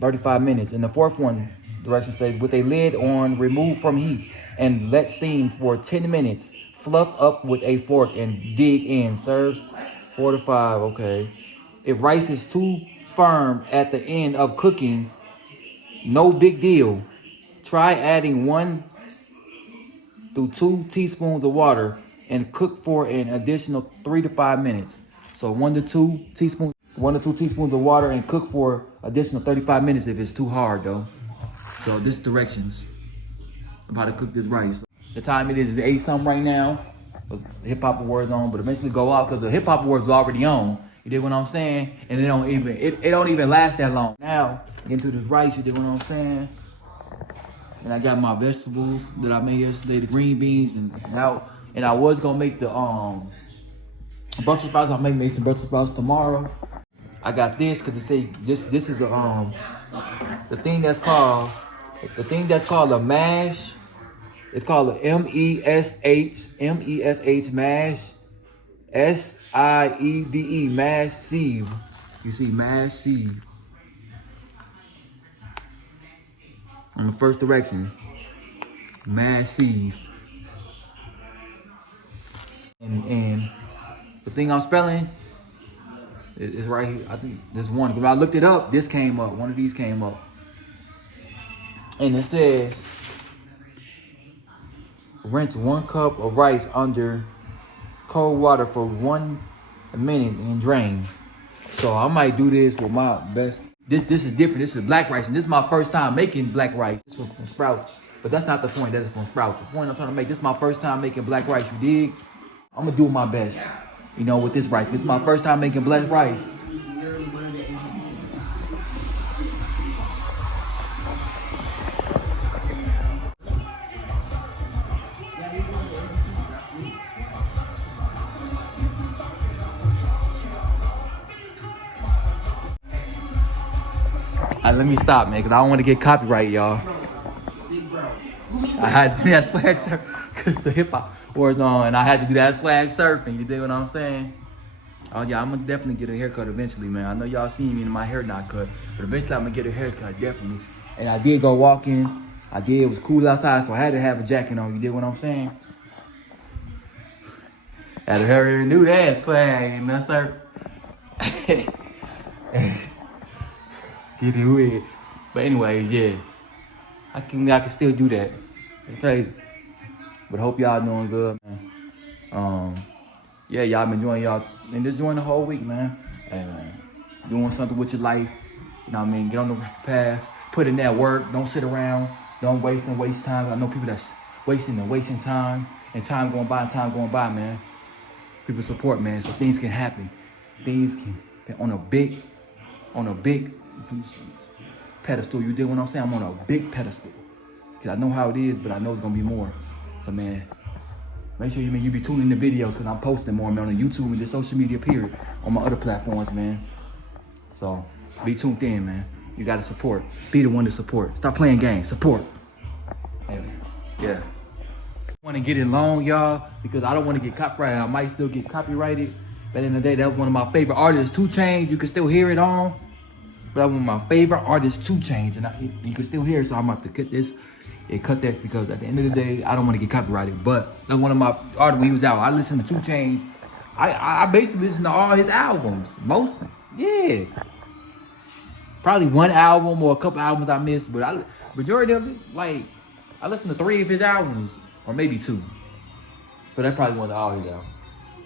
35 minutes. And the fourth one direction says with a lid on, remove from heat and let steam for 10 minutes. Fluff up with a fork and dig in. Serves 4 to 5. Okay. If rice is too firm at the end of cooking, no big deal. Try adding 1 to 2 teaspoons of water and cook for an additional 3 to 5 minutes. So 1 to 2 teaspoons of water and cook for additional 35 minutes if it's too hard though. So this directions of how to cook this rice. The time it is 8 something right now. Hip hop awards on, but eventually go off because the hip hop awards was already on. You dig what I'm saying? And it don't even last that long. Now into this rice, you dig what I'm saying? And I got my vegetables that I made yesterday, the green beans, and I was gonna make the Brussels sprouts. I may make some Brussels sprouts tomorrow. I got this because this is the thing that's called a mash. It's called a MESH mash, SIEVE mash sieve. You see mash sieve on the first direction, mash sieve. And the thing I'm spelling is right here. I think there's one. When I looked it up, this came up. One of these came up, and it says rinse 1 cup of rice under cold water for 1 minute and drain. So I might do this with my best. This is different. This is black rice, and this is my first time making black rice. This was from Sprouts, but that's not the point. That's from Sprouts. The point I'm trying to make. This is my first time making black rice. You dig? I'm gonna do my best, you know, with this rice. It's my first time making black rice. Let me stop, man, because I don't want to get copyright, y'all. I had to do that swag surfing because the hip hop was on, and I had to do that swag surfing. You dig what I'm saying? Oh, yeah, I'm going to definitely get a haircut eventually, man. I know y'all seen me in my hair not cut, but eventually I'm going to get a haircut, definitely. And I did go walking. It was cool outside, so I had to have a jacket on. You dig what I'm saying? Had to hurry and do that swag, you know, sir? Get it weird. But anyways, yeah. I can still do that. It's crazy. But hope y'all doing good, man. Yeah, y'all been enjoying y'all and just enjoying the whole week, man. Hey, man. Doing something with your life. You know what I mean? Get on the path. Put in that work. Don't sit around. Don't waste time. I know people that's wasting time. And time going by, man. People support, man, so things can happen. Things can on a big pedestal. You dig what I'm saying? I'm on a big pedestal. Cause I know how it is, but I know it's gonna be more. So man, make sure you be tuning in the videos because I'm posting more, man, on YouTube and the social media period on my other platforms, man. So be tuned in, man. You gotta support. Be the one to support. Stop playing games. Support. Yeah. I want to get it long, y'all, because I don't want to get copyrighted. I might still get copyrighted. But in the day, that was one of my favorite artists, 2 Chainz. You can still hear it on. But that was one of my favorite artists, 2 Chainz. And you can still hear it, so I'm about to cut this and cut that because at the end of the day, I don't want to get copyrighted. But that's one of my artists when he was out. I listened to 2 Chainz. I basically listened to all his albums. Most, yeah. Probably 1 album or a couple albums I missed, but majority of it, like, I listened to 3 of his albums, or maybe 2. So that probably wasn't all his albums.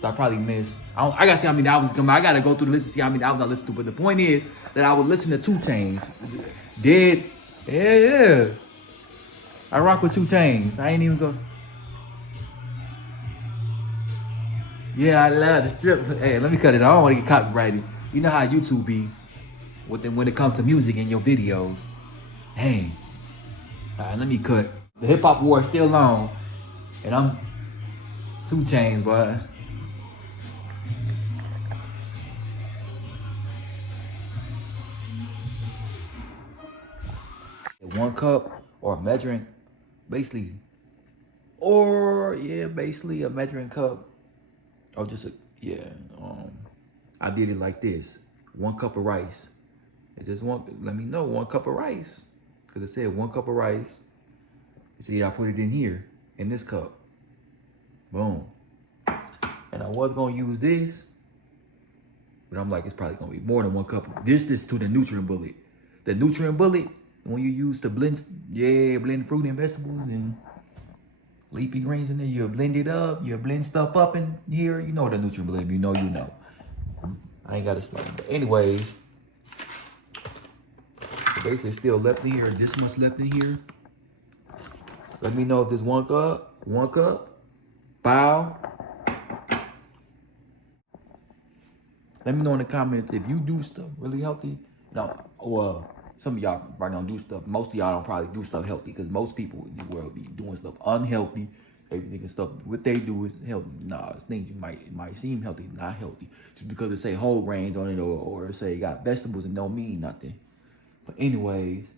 So I probably missed. I gotta see how many albums come out. I gotta go through the list to see how many albums I listened to. But the point is that I would listen to 2 Chainz. Yeah. I rock with 2 Chainz. I ain't even go. Yeah, I love the strip. Hey, let me cut it. I don't want to get copyrighted. You know how YouTube be when it comes to music and your videos. Dang. All right, let me cut. The hip hop war is still on, and I'm 2 Chainz, but. 1 cup or measuring, basically a measuring cup. Or just I did it like this: 1 cup of rice. It just let me know 1 cup of rice, because it said 1 cup of rice. See, I put it in here in this cup. Boom. And I was gonna use this, but I'm like, it's probably gonna be more than 1 cup. This is to the nutrient bullet. The nutrient bullet when you use to blend, blend fruit and vegetables and leafy greens in there, you blend it up, you blend stuff up in here. You know the nutrient blend, you know. I ain't got to explain. But anyways, so basically still left in here, this much left in here. Let me know if this one cup, bow. Let me know in the comments if you do stuff really healthy. No, well, some of y'all probably don't do stuff. Most of y'all don't probably do stuff healthy because most people in the world be doing stuff unhealthy. They be thinking stuff, what they do is healthy. Nah, it's things might seem healthy, not healthy. Just because it say whole grains on it or it say it got vegetables and don't mean nothing. But anyways,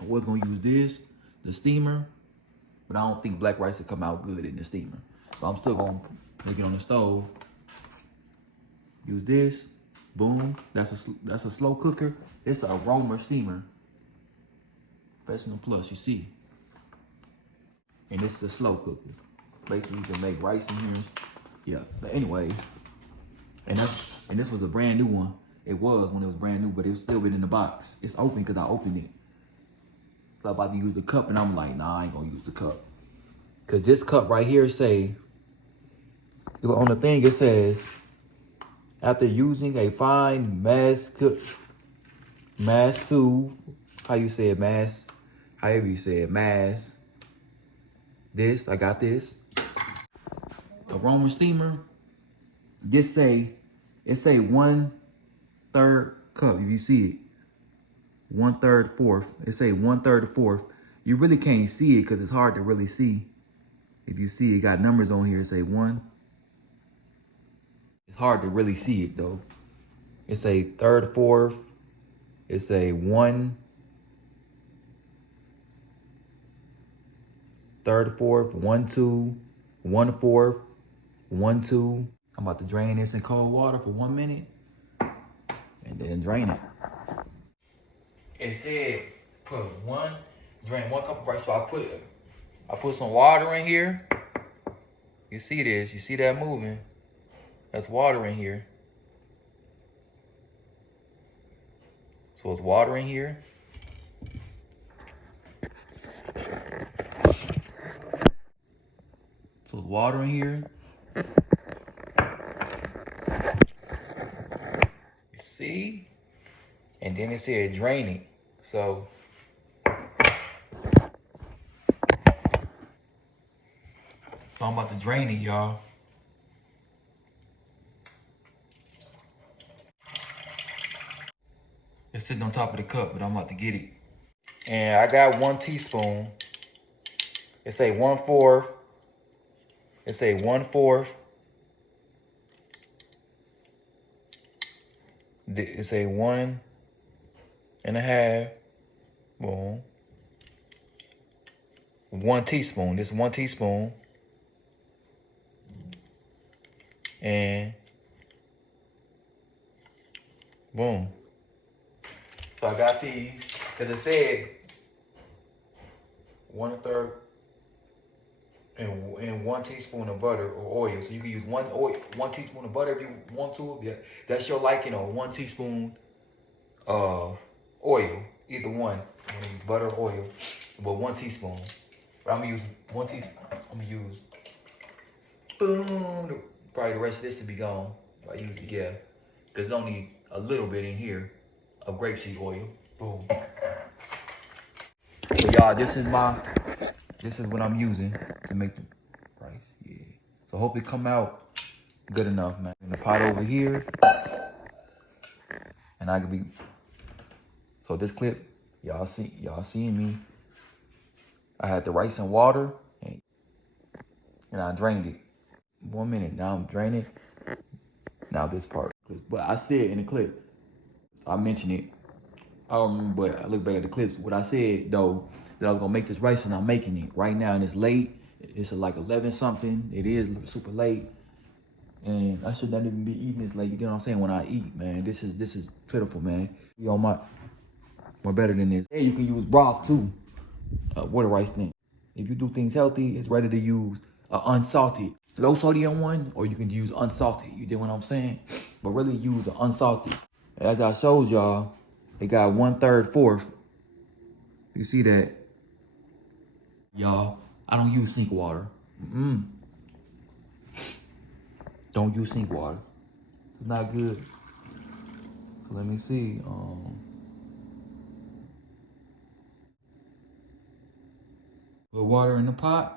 I was gonna use this, the steamer, but I don't think black rice will come out good in the steamer. So I'm still gonna make it on the stove. Use this, boom. That's a slow cooker. It's an aroma steamer. Professional Plus, you see. And this is a slow cooker. Basically, you can make rice in here. Yeah, but anyways, and this was a brand new one. It was when it was brand new, but it was still been in the box. It's open because I opened it. So I'm about to use the cup, and I'm like, nah, I ain't gonna use the cup. Cause this cup right here say, on the thing it says, after using a fine however you say it, this, I got this. Aroma steamer, it say 1/3 cup, if you see it. 1/3 fourth. It say 1/3 fourth. You really can't see it because it's hard to really see. If you see it got numbers on here, it say 1. It's hard to really see it though. It's a 1/3 fourth. It's a 1/3 fourth, 1/2, 1/4, 1/2. I'm about to drain this in cold water for 1 minute and then drain it. It said drain 1 cup of rice. So I put some water in here. You see this? You see that moving? That's water in here. So it's water in here. So it's water in here. You see? And then it said drain it. So I'm about to drain it, y'all. It's sitting on top of the cup, but I'm about to get it. And I got 1 teaspoon. It say 1/4. It say 1/4. It say 1.5. Boom. 1 teaspoon. This is 1 teaspoon. And boom. So I got these because it said 1/3 and 1 teaspoon of butter or oil. So you can use 1 teaspoon of butter if you want to. Yeah, that's your liking, or 1 teaspoon of oil. Either one. I'm gonna use butter or oil, but 1 teaspoon. But I'm gonna use 1 teaspoon. I'm gonna use boom. Probably the rest of this to be gone. I use it, yeah. There's only a little bit in here of grapeseed oil. Boom. So y'all, this is what I'm using to make the rice. Yeah. So hope it come out good enough, man. In the pot over here. And I could be, so this clip, y'all seeing me. I had the rice and water and I drained it. 1 minute, now I'm draining. Now this part. But I said in the clip, I mentioned it. I don't remember, but I look back at the clips. What I said though, that I was gonna make this rice and I'm making it right now, and it's late. It's like 11 something. It is super late. And I should not even be eating this late. You know what I'm saying? When I eat, man, this is pitiful, man. You on more better than this. Hey, you can use broth too. What a rice thing. If you do things healthy, it's ready to use unsalted, low sodium one, or you can use unsalted. You get what I'm saying? But really use the unsalted. As I showed y'all, it got 1/3 fourth. You see that? Y'all, I don't use sink water. Don't use sink water. It's not good. So let me see. Put water in the pot.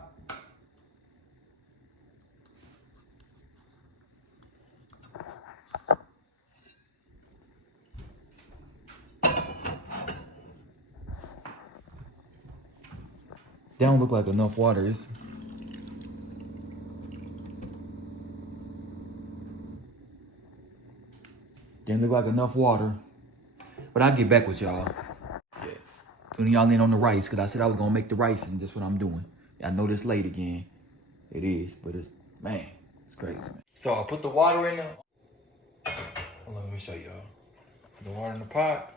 That don't look like enough water. Didn't look like enough water. But I'll get back with y'all. Yeah. Tuning y'all in on the rice, because I said I was going to make the rice, and that's what I'm doing. I know this late again. It is, but it's, man, it's crazy, man. So I put the water in there. Hold on, let me show y'all. Put the water in the pot.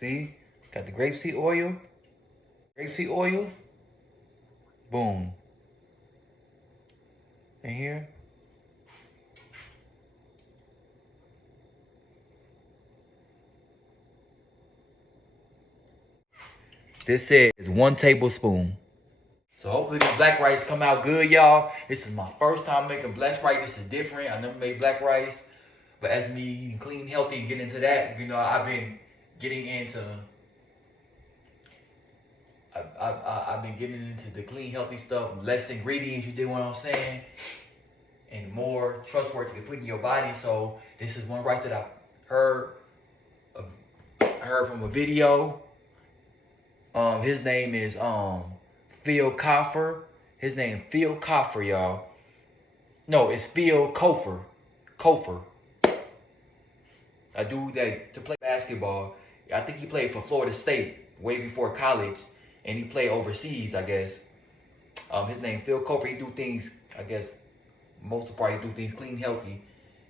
See? Got the grapeseed oil. Grapeseed oil. Boom. In here. This says 1 tablespoon. So hopefully this black rice come out good, y'all. This is my first time making black rice. This is different. I never made black rice. But as me eating clean, healthy, and getting into that, you know, I've been getting into I've been getting into the clean, healthy stuff, less ingredients, you dig what I'm saying? And more trustworthy to put in your body. So this is one rice that I heard from a video. His name is Phil Coffer. His name Phil Coffer, y'all. No, it's Phil Cofer. A dude that to play basketball. I think he played for Florida State way before college, and he played overseas, I guess. His name Phil Cofer. He do things, I guess, most of the part he do things clean, healthy.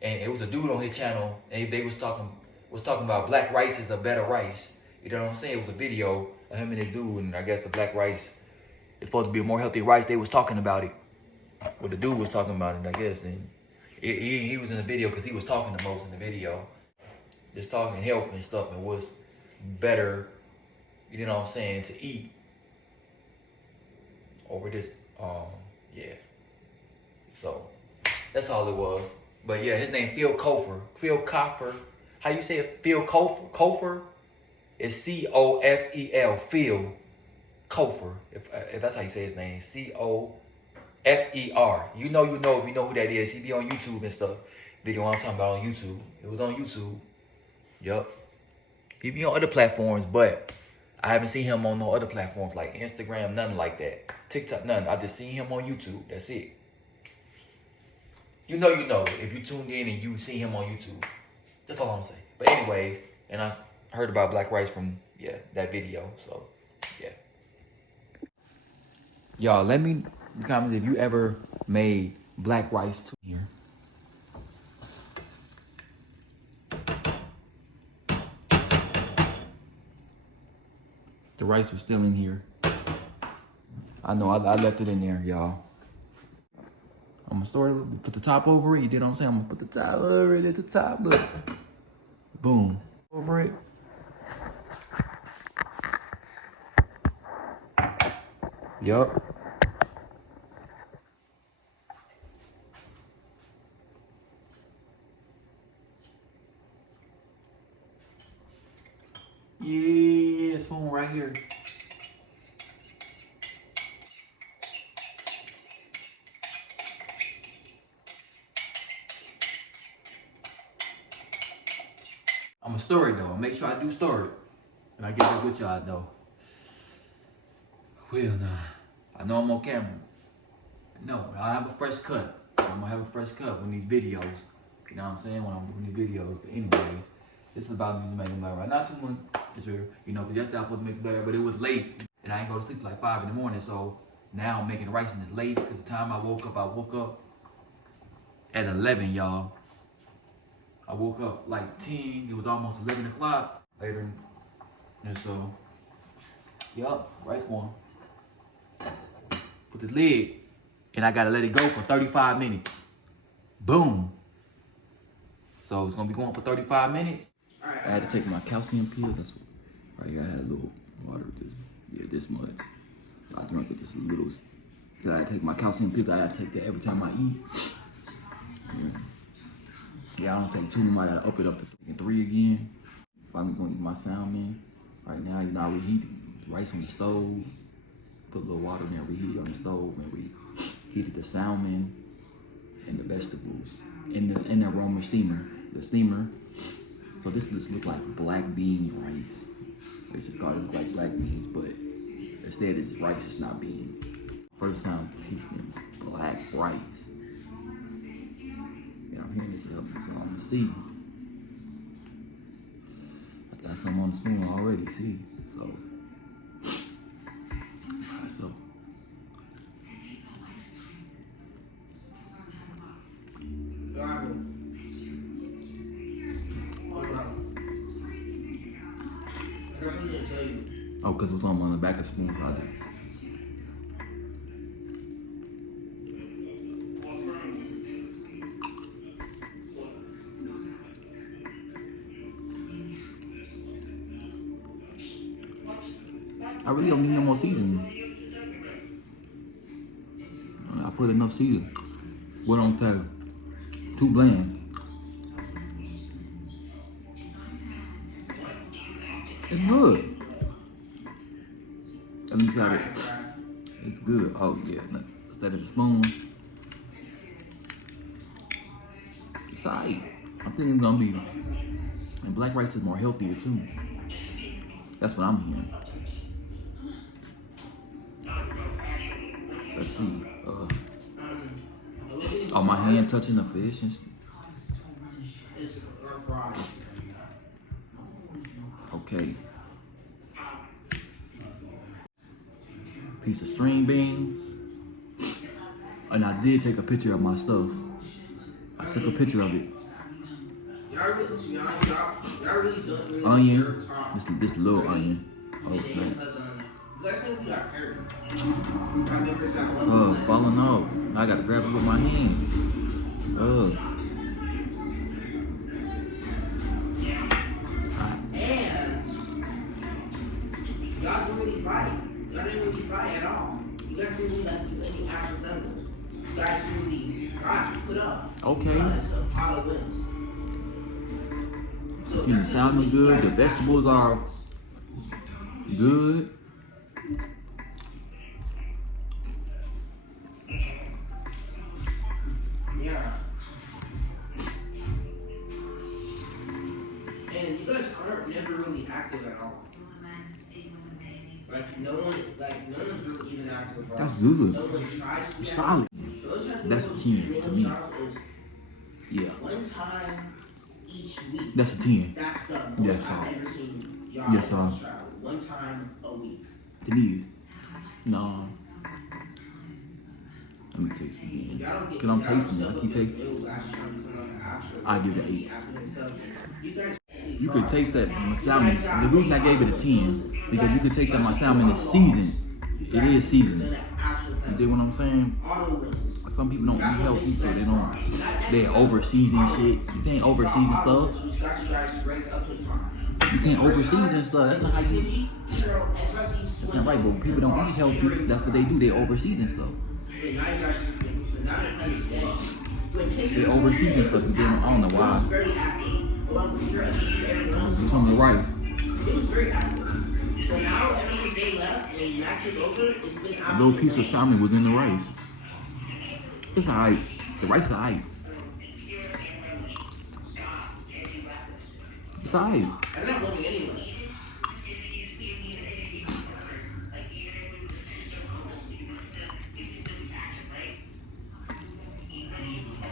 And it was a dude on his channel, and they was talking about black rice is a better rice. You know what I'm saying? It was a video of him and this dude, and I guess the black rice is supposed to be a more healthy rice. They was talking about it. Well, the dude was talking about it, I guess. And he was in the video because he was talking the most in the video. Just talking health and stuff, and was better, you know what I'm saying, to eat over this, yeah. So, that's all it was. But yeah, his name Phil Cofer. Phil Coffer. How you say it? Phil Cofer? It's C-O-F-E-L. Phil Cofer. If that's how you say his name. C-O-F-E-R. You know if you know who that is. He be on YouTube and stuff. Video I'm talking about on YouTube. It was on YouTube. Yup. He be on other platforms, but I haven't seen him on no other platforms like Instagram, nothing like that. TikTok, nothing. I just seen him on YouTube. That's it. You know, if you tuned in and you see him on YouTube. That's all I'm saying. But anyways, and I heard about black rice from, that video. So, yeah. Y'all, let me comment if you ever made black rice too here. The rice was still in here. I know, I left it in there, y'all. I'm gonna store it, put the top over it. You did what I'm saying? I'm gonna put the top over it at the top. Look. Boom. Over it. Yup. Yeah, spoon right here. I'm gonna stir it though. Make sure I do stir it. And I get back with y'all though. Well, nah. I know I'm on camera. No, I have a fresh cut. I'm gonna have a fresh cut when these videos. You know what I'm saying? When I'm doing these videos. But anyways, this is about me making black rice. Not too much, you know, because yesterday I was supposed to make black, but it was late. And I ain't go to sleep till like 5 in the morning. So now I'm making rice and it's late. Because the time I woke up at 11, y'all. I woke up like 10. It was almost 11 o'clock later. And so, yup, rice going. Put the lid, and I gotta let it go for 35 minutes. Boom. So it's gonna be going for 35 minutes. I had to take my calcium pill. That's right here. I had a little water with this. Yeah, this much. I drink with this little. Cause I take my calcium pills. I gotta take that every time I eat. Yeah, I don't take 2 anymore. I gotta up it up to 3 again. If I'm gonna eat my salmon, right now, you know, I reheat the rice on the stove. Put a little water in there, reheat it on the stove, and reheated the salmon and the vegetables in the aroma steamer. The steamer. So this just look like black bean rice. They should call it like black beans, but instead it's rice, it's not beans. First time tasting black rice. Yeah, I'm hearing this up, so I'm gonna see. I got some on the spoon already, see? So, alright, so. Oh, because it was on the back of the spoon, so I did. I really don't need no more seasoning. I put enough seasoning. What don't taste? Too bland. It's good. At least I did. It's good. Oh yeah. Instead of the spoon. It's alright. I think it's gonna be. And black rice is more healthier too. That's what I'm hearing. Let's see. Oh, my hand touching the fish and okay. Piece of string beans. And I did take a picture of my stuff. I took a picture of it. Onion. This little onion. Oh snap. Oh, falling off. Now I gotta grab it with my hand. Oh. And y'all didn't really fight. Y'all didn't really fight at all. You guys didn't really do any accidentals. You guys really put up. Okay. A pile of wins. So the salmon good. The vegetables are good. Yeah. And you guys aren't never really active at all. No one's really even active. That's good. No one tries to. It's solid. That's a 10 to me. Yeah. One time each week. That's a 10. That's the most Yes, I've sir. ever seen y'all Yes, sir. travel. One time a week. To me, no. Let me taste it again. Because I'm tasting it. I keep tasting. I give it an 8. You could taste that my salmon. The reason I gave it a 10 because you could taste that my salmon is seasoned. It is seasoned. You dig what I'm saying? Some people don't eat healthy, so they over season shit. You can't over season stuff. You can't over season stuff. That's not how you. That's not right, but people don't eat healthy. That's what they do. They over season stuff. They over season stuff. I don't know why. Do some of the rice. A little piece of salmon was in the rice. It's alright. The rice is alright. It's alright.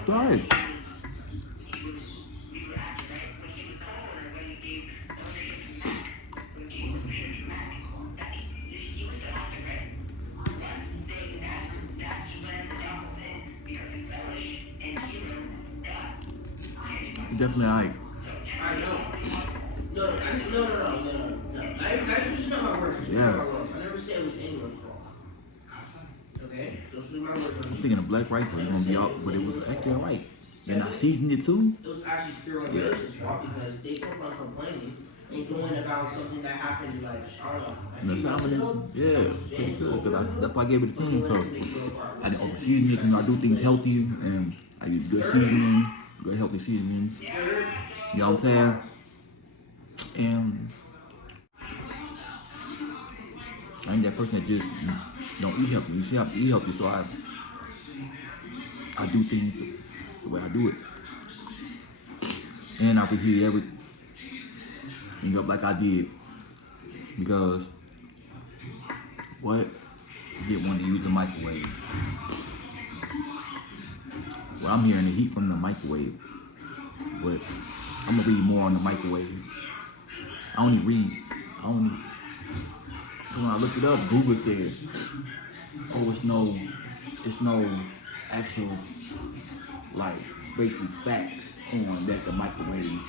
It's alright. Definitely alright. I know. No. I just know how it works. Yeah. I never said it was anyone's fault. Okay? Those are my words. I'm thinking of black rice was gonna be out, but it was actually alright. And I seasoned it too. It was actually pure on Melissa's fault because they kept on complaining. and going about something that happened like I don't know. And the salmon is, yeah, pretty good. Cause that's why I gave it a 10. Cause I didn't overseason it. You know, I do things healthy and I use good seasoning, good healthy seasonings. You know what I'm saying? And I ain't that person that just don't eat healthy. You see, I eat healthy, so I do things the way I do it. And I reheat everything up like I did. Because what? You didn't want to use the microwave. Well, I'm hearing the heat from the microwave. But I'm gonna read more on the microwave. I only read. When I looked it up, Google said, "Oh, it's no actual, like, basically facts on that the microwave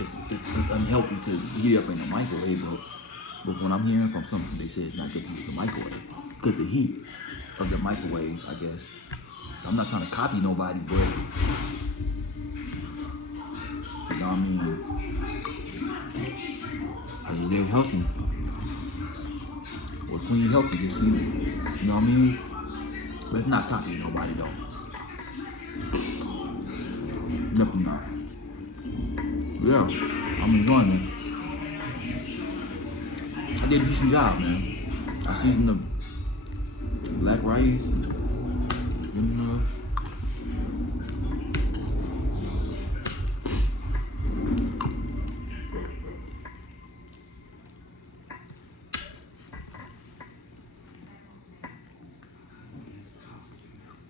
is unhealthy to heat up in the microwave." But when I'm hearing from something, they say it's not good to use the microwave. Because the heat of the microwave, I guess. I'm not trying to copy nobody, but you know what I mean? Because they're healthy. Or clean healthy, you see? You know what I mean? But it's not copying nobody though. Definitely not. Yeah, I'm enjoying it. I did a decent job, man. I seasoned the black rice. Good enough.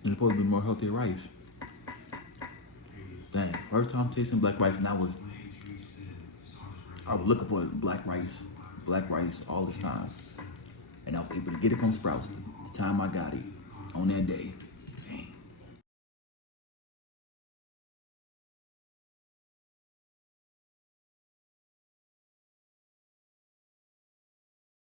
And it's supposed to be more healthy rice. Dang, first time tasting black rice, and I was looking for black rice all this time. And I was able to get it from Sprouts the time I got it on that day.